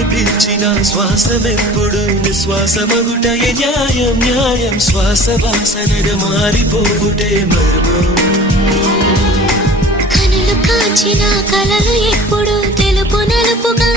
ఊపిరి పీల్చిన శ్వాసమెప్పుడు నిశ్వాసమగుటయే న్యాయం న్యాయం శ్వాస వాసనగా మారిపోవుటే మర్మం కనులు కాచిన కలలు ఎప్పుడు తెలుపు నలుపుగా